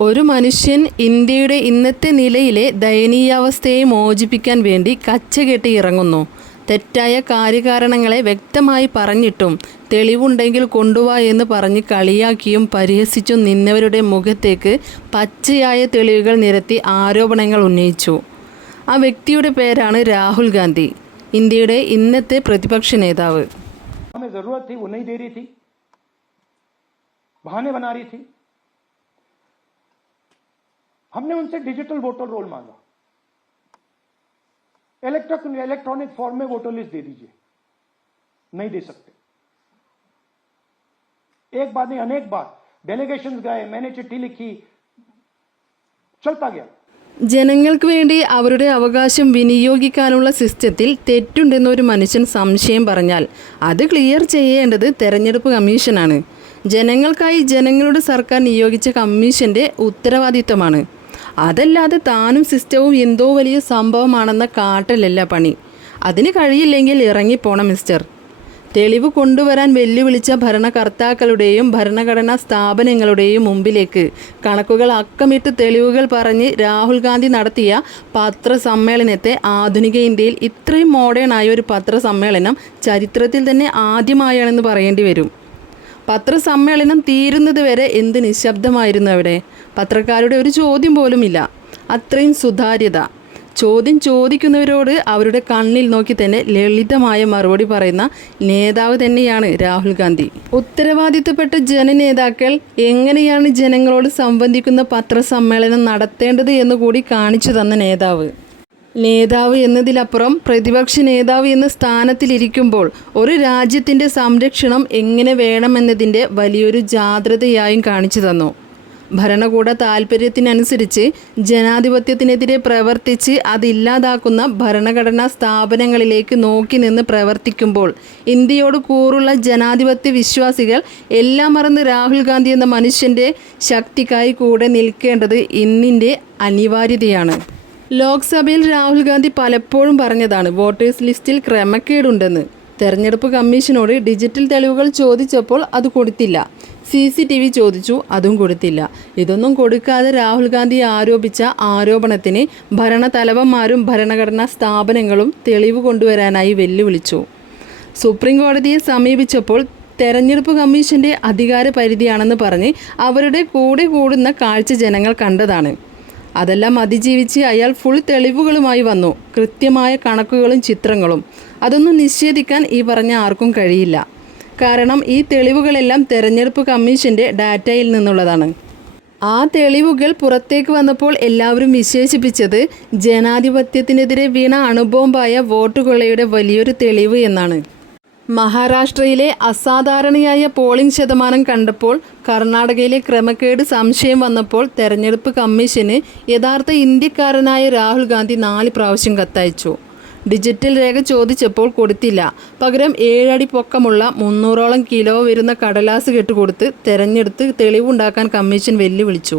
ഒരു മനുഷ്യൻ ഇന്ത്യയുടെ ഇന്നത്തെ നിലയിലെ ദയനീയാവസ്ഥയെ മോചിപ്പിക്കാൻ വേണ്ടി കച്ചകെട്ടി ഇറങ്ങുന്നു. തെറ്റായ കാര്യകാരണങ്ങളെ വ്യക്തമായി പറഞ്ഞിട്ടും തെളിവുണ്ടെങ്കിൽ കൊണ്ടുവാ എന്ന് പറഞ്ഞ് കളിയാക്കിയും പരിഹസിച്ചും നിന്നവരുടെ മുഖത്തേക്ക് പച്ചയായ തെളിവുകൾ നിരത്തി ആരോപണങ്ങൾ ഉന്നയിച്ചു. ആ വ്യക്തിയുടെ പേരാണ് രാഹുൽ ഗാന്ധി ഇന്ത്യയുടെ ഇന്നത്തെ പ്രതിപക്ഷ നേതാവ്. हमें हमने उनसे डिजिटल वोटर रोल मांगा इलेक्ट्रिक इलेक्ट्रॉनिक फॉर्म में वोटर लिस्ट दे दीजिए नहीं दे सकते एक बार नहीं अनेक बार डेलीगेशन गए मैंने चिट्ठी लिखी चलता गया ജനങ്ങൾക്ക് വേണ്ടി അവരുടെ അവകാശം വിനിയോഗിക്കാനുള്ള സിസ്റ്റത്തിൽ തെറ്റുണ്ടെന്ന് ഒരു മനുഷ്യൻ സംശയം പറഞ്ഞാൽ അത് ക്ലിയർ ചെയ്യേണ്ടത് തെരഞ്ഞെടുപ്പ് കമ്മീഷനാണ് ജനങ്ങൾക്കായി ജനങ്ങളുടെ സർക്കാർ നിയോഗിച്ച കമ്മീഷന്റെ ഉത്തരവാദിത്തമാണ് അതല്ലാതെ താനും സിസ്റ്റവും എന്തോ വലിയ സംഭവമാണെന്ന കാട്ടലല്ല പണി. അതിന് കഴിയില്ലെങ്കിൽ ഇറങ്ങിപ്പോണം മിസ്റ്റർ. തെളിവ് കൊണ്ടുവരാൻ വെല്ലുവിളിച്ച ഭരണകർത്താക്കളുടെയും ഭരണഘടനാ സ്ഥാപനങ്ങളുടെയും മുമ്പിലേക്ക് കണക്കുകൾ അക്കമിട്ട് തെളിവുകൾ പറഞ്ഞ് രാഹുൽ ഗാന്ധി നടത്തിയ പത്രസമ്മേളനത്തെ ആധുനിക ഇന്ത്യയിൽ ഇത്രയും മോഡേൺ ആയ ഒരു പത്രസമ്മേളനം ചരിത്രത്തിൽ തന്നെ ആദ്യമായാണെന്ന് പറയേണ്ടി വരും. പത്രസമ്മേളനം തീരുന്നത് വരെ എന്ത് നിശബ്ദമായിരുന്നു അവിടെ? പത്രക്കാരുടെ ഒരു ചോദ്യം പോലുമില്ല അത്രയും സുതാര്യത. ചോദ്യം ചോദിക്കുന്നവരോട് അവരുടെ കണ്ണിൽ നോക്കി തന്നെ ലളിതമായ മറുപടി പറയുന്ന നേതാവ് തന്നെയാണ് രാഹുൽ ഗാന്ധി. ഉത്തരവാദിത്തപ്പെട്ട ജനനേതാക്കൾ എങ്ങനെയാണ് ജനങ്ങളോട് സംബന്ധിക്കുന്ന പത്രസമ്മേളനം നടത്തേണ്ടത് എന്ന് കൂടി കാണിച്ചു തന്ന നേതാവ്. നേതാവ് എന്നതിലപ്പുറം പ്രതിപക്ഷ നേതാവ് എന്ന സ്ഥാനത്തിലിരിക്കുമ്പോൾ ഒരു രാജ്യത്തിന്റെ സംരക്ഷണം എങ്ങനെ വേണമെന്നതിന്റെ വലിയൊരു ജാഗ്രതയായും കാണിച്ചു തന്നു. ഭരണകൂട താൽപ്പര്യത്തിനനുസരിച്ച് ജനാധിപത്യത്തിനെതിരെ പ്രവർത്തിച്ച് അതില്ലാതാക്കുന്ന ഭരണഘടനാ സ്ഥാപനങ്ങളിലേക്ക് നോക്കി നിന്ന് പ്രവർത്തിക്കുമ്പോൾ ഇന്ത്യയോട് കൂറുള്ള ജനാധിപത്യ വിശ്വാസികൾ എല്ലാം മറന്ന് രാഹുൽ ഗാന്ധി എന്ന മനുഷ്യന്റെ ശക്തിക്കായി കൂടെ നിൽക്കേണ്ടത് ഇന്നിന്റെ അനിവാര്യതയാണ്. ലോക്സഭയിൽ രാഹുൽ ഗാന്ധി പലപ്പോഴും പറഞ്ഞതാണ് വോട്ടേഴ്സ് ലിസ്റ്റിൽ ക്രമക്കേടുണ്ടെന്ന്. തെരഞ്ഞെടുപ്പ് കമ്മീഷനോട് ഡിജിറ്റൽ തെളിവുകൾ ചോദിച്ചപ്പോൾ അത് കൊടുത്തില്ല. സി സി ടി വി ചോദിച്ചു അതും കൊടുത്തില്ല. ഇതൊന്നും കൊടുക്കാതെ രാഹുൽ ഗാന്ധി ആരോപിച്ച ആരോപണത്തിന് ഭരണതലവന്മാരും ഭരണഘടനാ സ്ഥാപനങ്ങളും തെളിവ് കൊണ്ടുവരാനായി വെല്ലുവിളിച്ചു. സുപ്രീം കോടതിയെ സമീപിച്ചപ്പോൾ തെരഞ്ഞെടുപ്പ് കമ്മീഷന്റെ അധികാര പരിധിയാണെന്ന് പറഞ്ഞ് അവരുടെ കൂടെ കൂടുന്ന കാഴ്ച ജനങ്ങൾ കണ്ടതാണ്. അതെല്ലാം അതിജീവിച്ച് അയാൾ ഫുൾ തെളിവുകളുമായി വന്നു. കൃത്യമായ കണക്കുകളും ചിത്രങ്ങളും. അതൊന്നും നിഷേധിക്കാൻ ഈ പറഞ്ഞ ആർക്കും കഴിയില്ല. കാരണം ഈ തെളിവുകളെല്ലാം തെരഞ്ഞെടുപ്പ് കമ്മീഷന്റെ ഡാറ്റയിൽ നിന്നുള്ളതാണ്. ആ തെളിവുകൾ പുറത്തേക്ക് വന്നപ്പോൾ എല്ലാവരും വിശേഷിപ്പിച്ചത് ജനാധിപത്യത്തിനെതിരെ വീണ അണുബോംബായ വോട്ട് കൊള്ളയുടെ വലിയൊരു തെളിവ് എന്നാണ്. മഹാരാഷ്ട്രയിലെ അസാധാരണയായ പോളിംഗ് ശതമാനം കണ്ടപ്പോൾ കർണാടകയിലെ ക്രമക്കേട് സംശയം വന്നപ്പോൾ തെരഞ്ഞെടുപ്പ് കമ്മീഷന് യഥാർത്ഥ ഇന്ത്യക്കാരനായ രാഹുൽ ഗാന്ധി നാല് പ്രാവശ്യം കത്തയച്ചു. ഡിജിറ്റൽ രേഖ ചോദിച്ചപ്പോൾ കൊടുത്തില്ല. പകരം ഏഴടി പൊക്കമുള്ള മുന്നൂറോളം കിലോ വരുന്ന കടലാസ് കെട്ടുകൊടുത്ത് തെരഞ്ഞെടുത്ത് തെളിവുണ്ടാക്കാൻ കമ്മീഷൻ വെല്ലുവിളിച്ചു.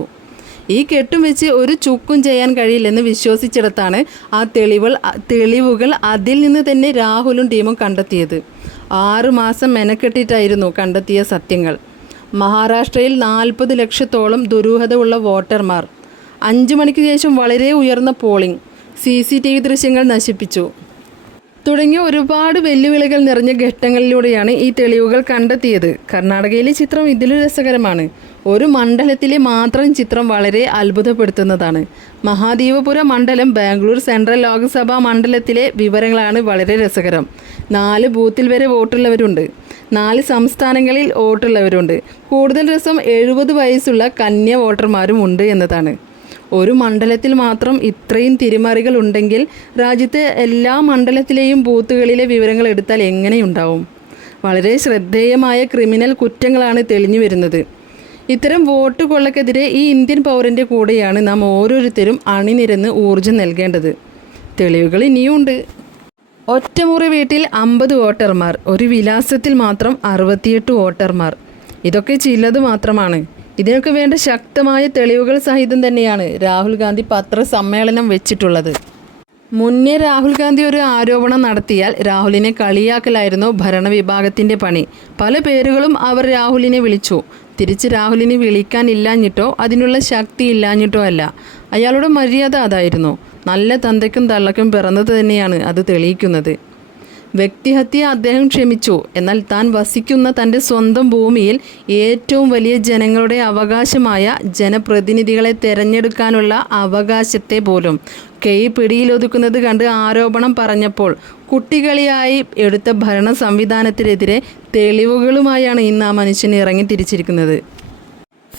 ഈ കെട്ടും വെച്ച് ഒരു ചുക്കും ചെയ്യാൻ കഴിയില്ലെന്ന് വിശ്വസിച്ചിടത്താണ് ആ തെളിവുകൾ തെളിവുകൾ അതിൽ നിന്ന് തന്നെ രാഹുലും ടീമും കണ്ടെത്തിയത്. ആറ് മാസം മെനക്കെട്ടിട്ടായിരുന്നു കണ്ടെത്തിയ സത്യങ്ങൾ. മഹാരാഷ്ട്രയിൽ നാൽപ്പത് ലക്ഷത്തോളം ദുരൂഹതയുള്ള വോട്ടർമാർ. അഞ്ച് മണിക്ക് ശേഷം വളരെ ഉയർന്ന polling. C C T V ദൃശ്യങ്ങൾ നശിപ്പിച്ചു. തുടങ്ങിയ ഒരുപാട് വെല്ലുവിളികൾ നിറഞ്ഞ ഘട്ടങ്ങളിലൂടെയാണ് ഈ തെളിവുകൾ കണ്ടെത്തിയത്. കർണാടകയിലെ ചിത്രം ഇതിലും രസകരമാണ്. ഒരു മണ്ഡലത്തിലെ മാത്രം ചിത്രം വളരെ അത്ഭുതപ്പെടുത്തുന്നതാണ്. മഹാദേവപുര മണ്ഡലം ബാംഗ്ലൂർ സെൻട്രൽ ലോക്സഭാ മണ്ഡലത്തിലെ വിവരങ്ങളാണ് വളരെ രസകരം. നാല് ബൂത്തിൽ വരെ വോട്ടുള്ളവരുണ്ട്. നാല് സംസ്ഥാനങ്ങളിൽ വോട്ടുള്ളവരുണ്ട്. കൂടുതൽ രസം എഴുപത് വയസ്സുള്ള കന്യ വോട്ടർമാരും ഉണ്ട് എന്നതാണ്. ഒരു മണ്ഡലത്തിൽ മാത്രം ഇത്രയും തിരിമറികൾ ഉണ്ടെങ്കിൽ രാജ്യത്തെ എല്ലാ മണ്ഡലത്തിലെയും ബൂത്തുകളിലെ വിവരങ്ങൾ എടുത്താൽ എങ്ങനെയുണ്ടാവും? വളരെ ശ്രദ്ധേയമായ ക്രിമിനൽ കുറ്റങ്ങളാണ് തെളിഞ്ഞു വരുന്നത്. ഇത്തരം വോട്ട് കൊള്ളക്കെതിരെ ഈ ഇന്ത്യൻ പൗരന്റെ കൂടെയാണ് നാം ഓരോരുത്തരും അണിനിരന്ന് ഊർജം നൽകേണ്ടത്. തെളിവുകൾ ഇനിയുമുണ്ട് ഒറ്റമുറി വീട്ടിൽ അമ്പത് വോട്ടർമാർ ഒരു വിലാസത്തിൽ മാത്രം അറുപത്തിയെട്ട് വോട്ടർമാർ. ഇതൊക്കെ ചിലത് മാത്രമാണ്. ഇതിനൊക്കെ വേണ്ട ശക്തമായ തെളിവുകൾ സഹിതം തന്നെയാണ് രാഹുൽ ഗാന്ധി പത്രസമ്മേളനം വെച്ചിട്ടുള്ളത്. മുന്നേ രാഹുൽ ഗാന്ധി ഒരു ആരോപണം നടത്തിയാൽ രാഹുലിനെ കളിയാക്കലായിരുന്നു ഭരണവിഭാഗത്തിന്റെ പണി. പല പേരുകളും അവർ രാഹുലിനെ വിളിച്ചു. തിരിച്ച് രാഹുലിനെ വിളിക്കാനില്ലാഞ്ഞിട്ടോ അതിനുള്ള ശക്തി ഇല്ലാഞ്ഞിട്ടോ അല്ല. അയാളുടെ മര്യാദ അതായിരുന്നു. നല്ല തന്തയ്ക്കും തള്ളക്കും പിറന്നത് തന്നെയാണ് അത് തെളിയിക്കുന്നത്. വ്യക്തിഹത്യ അദ്ദേഹം ക്ഷമിച്ചു. എന്നാൽ താൻ വസിക്കുന്ന തന്റെ സ്വന്തം ഭൂമിയിൽ ഏറ്റവും വലിയ ജനങ്ങളുടെ അവകാശമായ ജനപ്രതിനിധികളെ തെരഞ്ഞെടുക്കാനുള്ള അവകാശത്തെ പോലും കൈ പിടിയിലൊതുക്കുന്നത് കണ്ട് ആരോപണം പറഞ്ഞപ്പോൾ കുട്ടികളിയായി എടുത്ത ഭരണ സംവിധാനത്തിനെതിരെ തെളിവുകളുമായാണ് ഇന്ന് ആ മനുഷ്യൻ ഇറങ്ങി തിരിച്ചിരിക്കുന്നത്.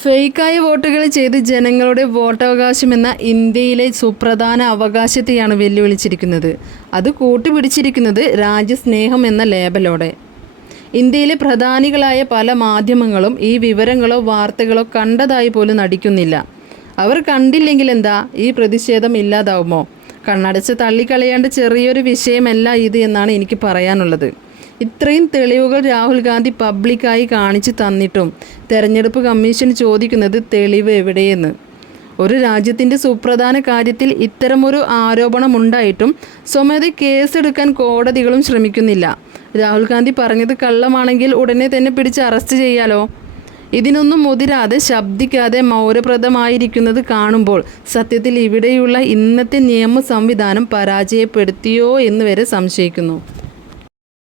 ഫേക്കായ വോട്ടുകൾ ചെയ്ത് ജനങ്ങളുടെ വോട്ടവകാശം എന്ന ഇന്ത്യയിലെ സുപ്രധാന അവകാശത്തെയാണ് വെല്ലുവിളിച്ചിരിക്കുന്നത്. അത് കൂട്ടുപിടിച്ചിരിക്കുന്നത് രാജ്യസ്നേഹം എന്ന ലേബലോടെ. ഇന്ത്യയിലെ പ്രധാനികളായ പല മാധ്യമങ്ങളും ഈ വിവരങ്ങളോ വാർത്തകളോ കണ്ടതായി പോലും നടിക്കുന്നില്ല. അവർ കണ്ടില്ലെങ്കിൽ എന്താ ഈ പ്രതിഷേധം ഇല്ലാതാവുമോ? കണ്ണടച്ച് തള്ളിക്കളയേണ്ട ചെറിയൊരു വിഷയമല്ല ഇത് എന്നാണ് എനിക്ക് പറയാനുള്ളത്. ഇത്രയും തെളിവുകൾ രാഹുൽ ഗാന്ധി പബ്ലിക്കായി കാണിച്ചു തന്നിട്ടും തെരഞ്ഞെടുപ്പ് കമ്മീഷൻ ചോദിക്കുന്നത് തെളിവ് എവിടെയെന്ന്. ഒരു രാജ്യത്തിന്റെ സുപ്രധാന കാര്യത്തിൽ ഇത്തരമൊരു ആരോപണമുണ്ടായിട്ടും സ്വമേധ കേസെടുക്കാൻ കോടതികളും ശ്രമിക്കുന്നില്ല. രാഹുൽ ഗാന്ധി പറഞ്ഞത് കള്ളമാണെങ്കിൽ ഉടനെ തന്നെ പിടിച്ച് അറസ്റ്റ് ചെയ്യാലോ? ഇതിനൊന്നും മുതിരാതെ ശബ്ദിക്കാതെ മൗരപ്രദമായിരിക്കുന്നത് കാണുമ്പോൾ സത്യത്തിൽ ഇവിടെയുള്ള ഇന്നത്തെ നിയമ സംവിധാനം പരാജയപ്പെടുത്തിയോ എന്ന് വരെ സംശയിക്കുന്നു.